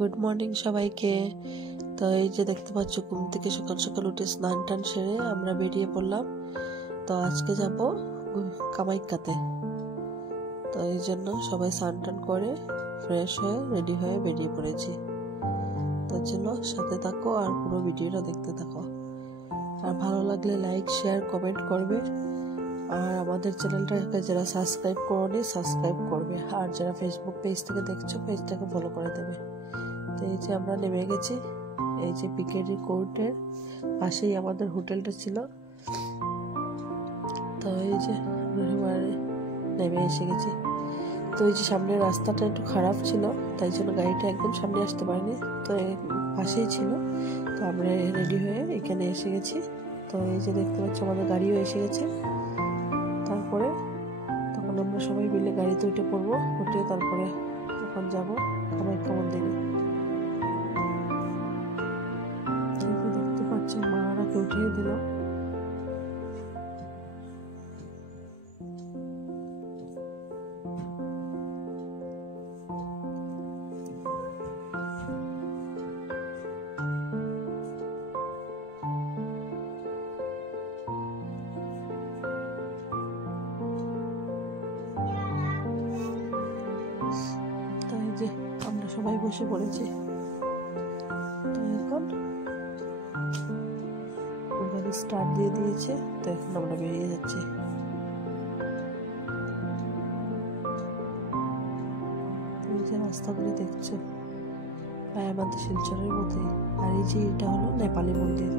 Good morning সবাইকে। তো এই যে দেখতে পাচ্ছ, ঘুম থেকে সকাল সকাল উঠে স্নান টান সেরে আমরা বেরিয়ে পড়লাম। তো আজকে যাব কামাখ্যাতে। তো এই জন্য সবাই স্নান টান করে ফ্রেশ হয়ে রেডি হয়ে বেরিয়ে পড়েছি। তার জন্য সাথে থাকো আর পুরো ভিডিওটা দেখতে থাকো। আর ভালো লাগলে লাইক শেয়ার কমেন্ট করবে। আর আমাদের চ্যানেলটাকে যারা সাবস্ক্রাইব করোনি সাবস্ক্রাইব করবে। আর যারা ফেসবুক পেজ থেকে দেখছো পেজটাকে ফলো করে দেবে। তো এই যে আমরা নেমে গেছি, এই যে পিকেরি কোর্টের পাশেই আমাদের হোটেলটা ছিল। তো এই যে নেমে এসে গেছি। তো এই যে সামনের রাস্তাটা একটু খারাপ ছিল, তাই জন্য গাড়িটা একদম সামনে আসতে পারেনি। তো পাশেই ছিল। তো আমরা রেডি হয়ে এখানে এসে গেছি। তো এই যে দেখতে পাচ্ছ আমাদের গাড়িও এসে গেছে। তারপরে তখন আমরা সবাই মিলে গাড়িতে উঠে পড়বো। উঠে তারপরে তখন যাবো কামাখ্যা মন্দিরে। দেখতে পাচ্ছ মারাকে উঠিয়ে দিল। যে আমরা সবাই বসে পড়েছি। তো এখন গাড়ি স্টার্ট দিয়ে দিয়েছে। তো এখন আমরা বেরিয়ে যাচ্ছি। এই যে রাস্তাগুলি দেখছো প্রায় আমাদের শিলচরের মধ্যে। আর এই যে এটা হলো নেপালি মন্দির।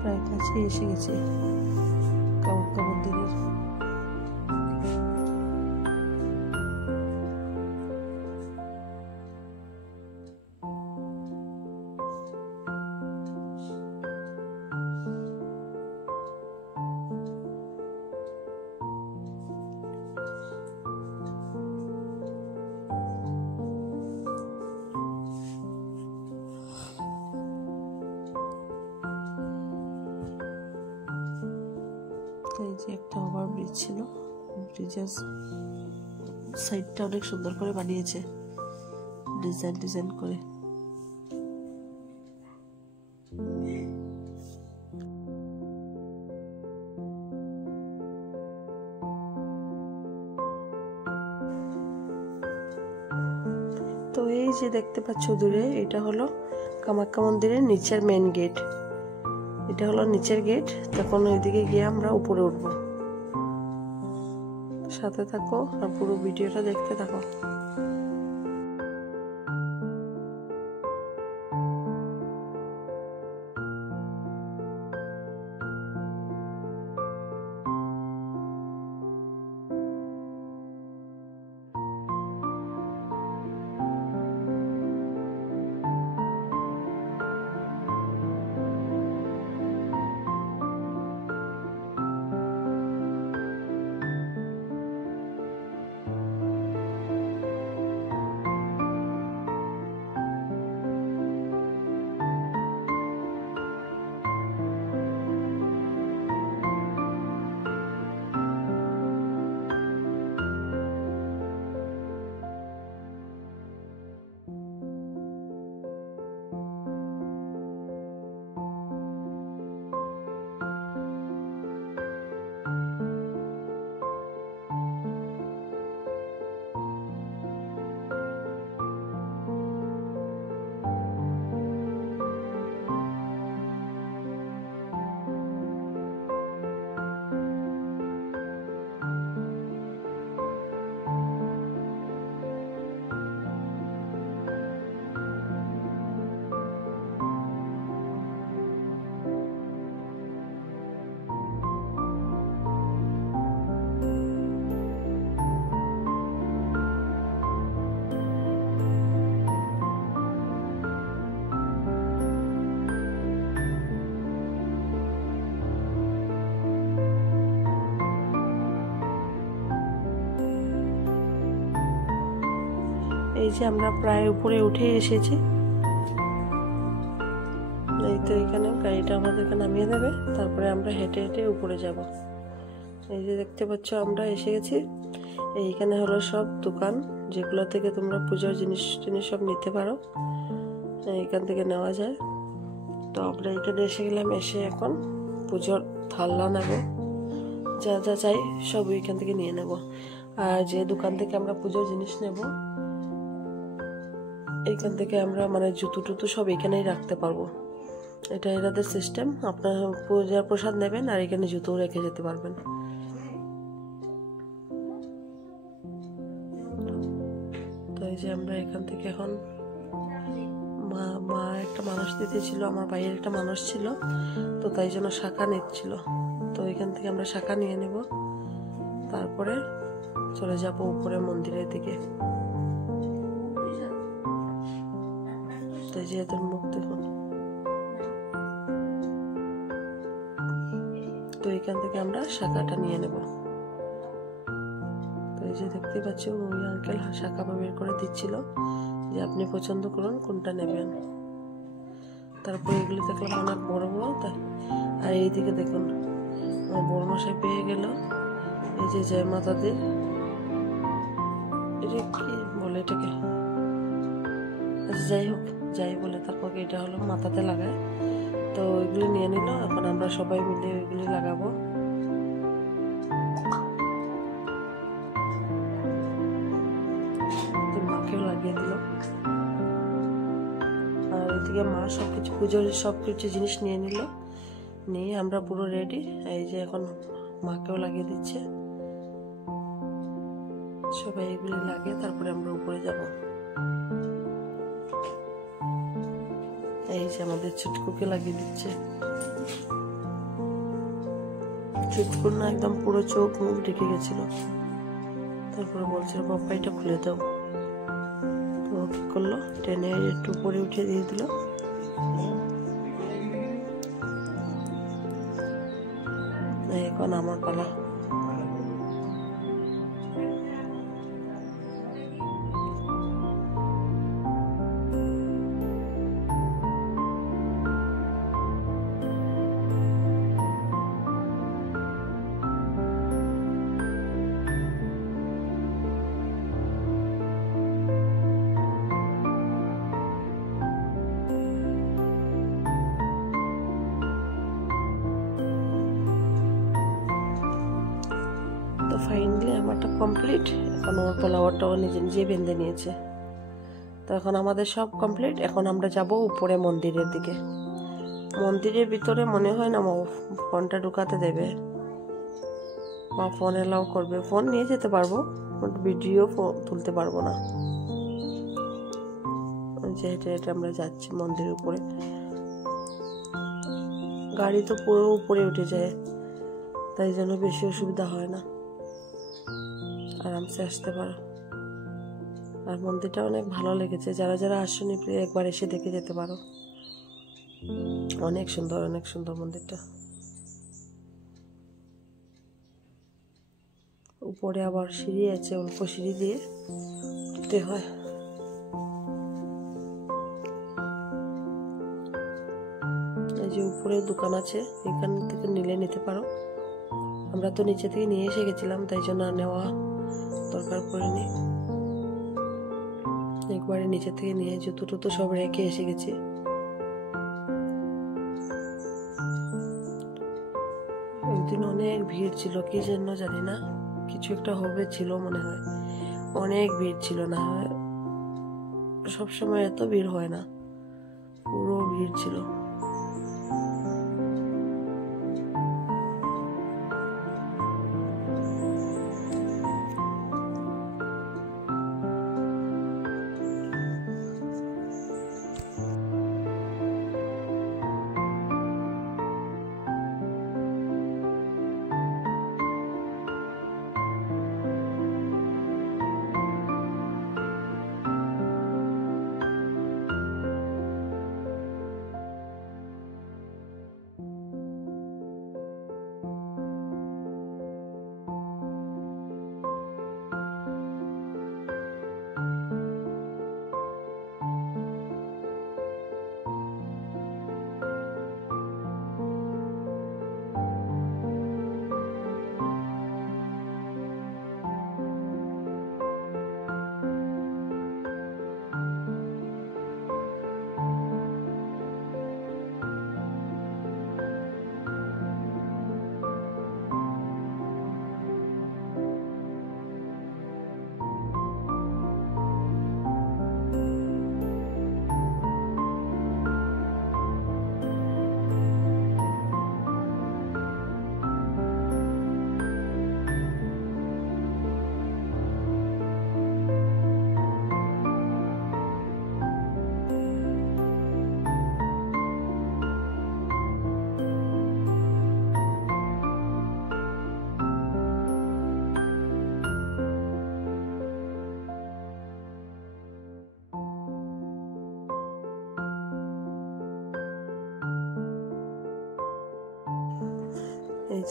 প্রায় কাছে এসে গেছে কামাখ্যা মন্দিরের। এই যে একটা ওভারব্রিজ ছিল, ব্রিজের সাইডটা অনেক সুন্দর করে বানিয়েছে, ডিজাইন করে। তো এই যে দেখতে পাচ্ছ দূরে, এটা হলো কামাখ্যা মন্দিরের নিচের মেন গেট। এটা হলো নিচের গেট। তখন ওইদিকে গিয়ে আমরা উপরে উঠবো। সাথে থাকো আর পুরো ভিডিওটা দেখতে থাকো। এই যে আমরা প্রায় উপরে উঠে এসেছি। এই তো এখানে গাড়িটা আমাদেরকে নামিয়ে দেবে, তারপরে আমরা হেঁটে হেঁটে উপরে যাব। এই যে দেখতে পাচ্ছ আমরা এসে গেছি। এইখানে হলো সব দোকান, যেগুলো থেকে তোমরা পুজোর জিনিস সব নিতে পারো, এইখান থেকে নেওয়া যায়। তো আমরা এখানে এসে গেলাম, এসে এখন পুজোর থালা নেব, যা যা চাই সব এইখান থেকে নিয়ে নেব। আর যে দোকান থেকে আমরা পুজোর জিনিস নেব, এইখান থেকে আমরা মানে জুতো টুতো সব এখানেই রাখতে পারবো। এটা এরাদের সিস্টেম, আপনার পূজার প্রসাদ নেবেন আর এখানে জুতোও রেখে যেতে পারবেন। তো এই যে আমরা এখান থেকে এখন মা একটা মানুষ দিতেছিল, আমার ভাইয়ের একটা মানুষ ছিল, তো তাই জন্য শাখা নিচ্ছিল। তো এখান থেকে আমরা শাখা নিয়ে নেব, তারপরে চলে যাব উপরে মন্দিরের দিকে। তো এই যে এদের মুখ দেখুন। তো এখান থেকে আমরা শাখাটা নিয়ে নেব। তো এই যে দেখতে পাচ্ছি ওই আঙ্কেল শাখা বের করে দিচ্ছিল, যে আপনি পছন্দ করুন কোনটা নেবেন। তারপরে এগুলি দেখলাম অনেক বড় বড়, তাই। আর এইদিকে দেখুন আমার বড় মশাই পেয়ে গেল এই যে জয় মাতা দি, এটা কি বলে এটাকে, আচ্ছা যাই হোক, যাই বলে তারপর এটা হলো মাথাতে লাগায়। তো ওইগুলি নিয়ে নিল, এখন আমরা সবাই মিলে ওইগুলি লাগাবো। মাকেও লাগিয়ে দিল। আর ওইদিকে মা সবকিছু পুজোর সবকিছু জিনিস নিয়ে নিল, নিয়ে আমরা পুরো রেডি। এই যে এখন মাকেও লাগিয়ে দিচ্ছে। সবাই এগুলি লাগিয়ে তারপরে আমরা উপরে যাব। এই যে আমাদের ছুটকুকে লাগিয়ে দিচ্ছে। ছুটকুর না একদম পুরো চোখ মুখ ঢেকে গেছিল, তারপরে বলছিল বাপ্পা এটা খুলে দাও। তো কি করলো, টেনে একটু উপরে উঠে দিয়ে দিল। এখন আমার পালা। ফাইনালি আমারটা কমপ্লিট। এখন ওর পোলাওয়ারটাও নিজে নিজে বেঁধে নিয়েছে। তো এখন আমাদের সব কমপ্লিট। এখন আমরা যাব উপরে মন্দিরের দিকে। মন্দিরের ভিতরে মনে হয় না ফোনটা ঢুকাতে দেবে বা ফোন এলাও করবে। ফোন নিয়ে যেতে পারবো, বাট ভিডিও তুলতে পারবো না। যেহেতু এটা আমরা যাচ্ছি মন্দিরের উপরে, গাড়ি তো পুরো উপরে উঠে যায়, তাই জন্য বেশি অসুবিধা হয় না, আরামসে আসতে পারো। আর মন্দিরটা অনেক ভালো লেগেছে, যারা যারা আসেনি একবার এসে দেখে যেতে পারো। অনেক সুন্দর, অনেক সুন্দর মন্দিরটা। উপরে আবার সিঁড়ি আছে, অল্প সিঁড়ি দিয়ে উঠতে হয়। এই যে উপরে দোকান আছে, এখান থেকে নিতে পারো। আমরা তো নিচে থেকে নিয়ে এসে গেছিলাম, তাই জন্য নেওয়া দরকার পড়েনি। একবারে নিচে থেকে নিয়ে জুতো টুতো সব রেখে এসে গেছি। একদিন অনেক ভিড় ছিল, কি জন্য জানি না, কিছু একটা হবে ছিল মনে হয়। অনেক ভিড় ছিল, না হয় সবসময় এত ভিড় হয় না, পুরো ভিড় ছিল।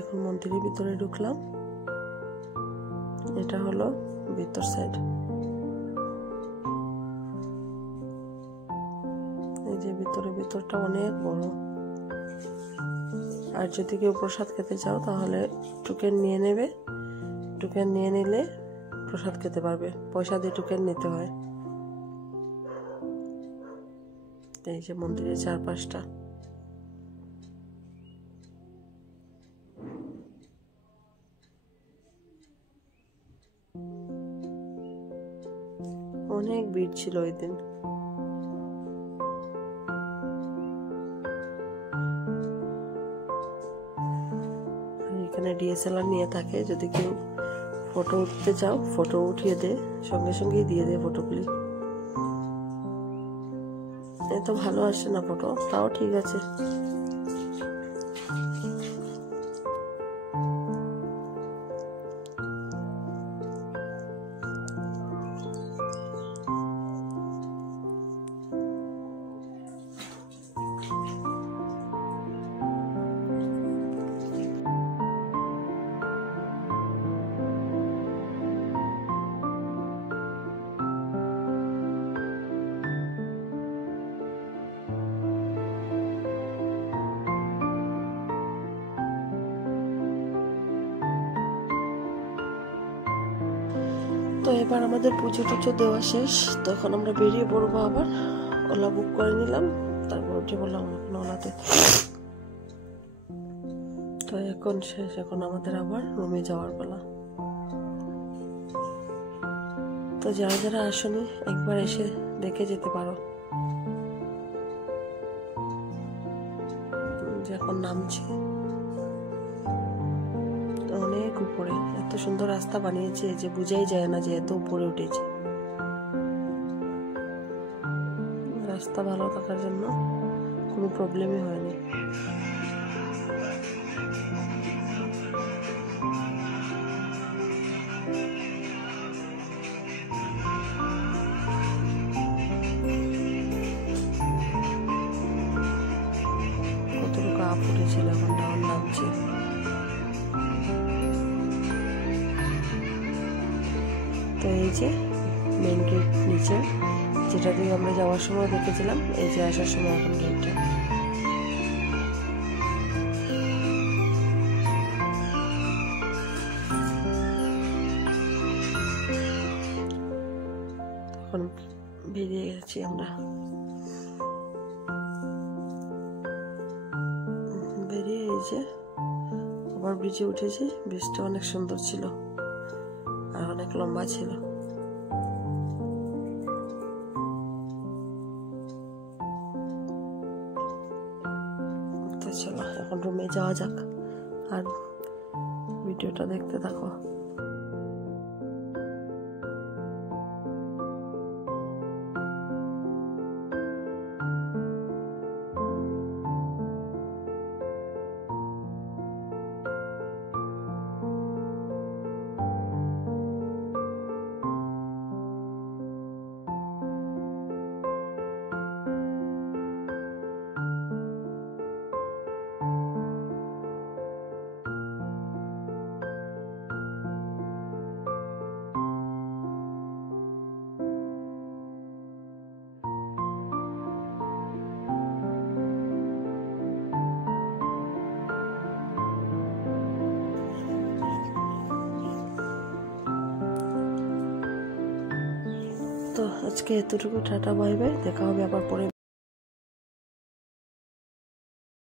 এখন মন্দিরের ভিতরে ঢুকলাম। এটা হলো ভিতর সাইড। এই যে ভিতরটা অনেক বড়। আর যদি কেউ প্রসাদ খেতে চাও তাহলে টোকেন নিয়ে নেবে। টোকেন নিয়ে নিলে প্রসাদ খেতে পারবে, পয়সা দিয়ে টোকেন নিতে হয়। এই যে মন্দিরের চারপাশটা। অনেক ভিড় ছিল ওই দিন। এখানে ডিএসএলআর নিয়ে থাকে, যদি কেউ ফটো উঠতে চাও ফটো উঠিয়ে দে, সঙ্গে সঙ্গেই দিয়ে দে ফটোগুলি। এত ভালো আসে না ফটো, তাও ঠিক আছে। তো এবার আমাদের পুজো টুজো দেওয়া শেষ, তখন আমরা বেরিয়ে পড়বো। আবার ওলা বুক করে নিলাম, তারপর উঠে বললাম ওলাতে। তো এখন শেষ, এখন আমাদের আবার রুমে যাওয়ার পালা। তো যারা যারা আসনি একবার এসে দেখে যেতে পারো। এখন নামছে অনেক উপরে, এত সুন্দর রাস্তা বানিয়েছে যে বুঝাই যায় না যে এত উপরে উঠেছে। রাস্তা ভালো থাকার জন্য কোনো প্রবলেমই হয়নি। কতটুকু আপ উঠেছিল, এখন ডাউন নামছে। তো এই যে মেইন গেট নিচে, যেটা দিয়ে আমরা যাওয়ার সময় দেখেছিলাম, এই যে আসার সময় এখন গেটটা। তখন বেরিয়ে গেছি আমরা। বেরিয়ে এই যে ওভার ব্রিজে উঠেছি। ব্রিজটা অনেক সুন্দর ছিল আর অনেক লম্বা ছিল। তো চলো এখন রুমে যাওয়া যাক, আর ভিডিওটা দেখতে থাকো। তো আজকে এতটুকু, টাটা বাই বাই, দেখা হবে আবার পরে।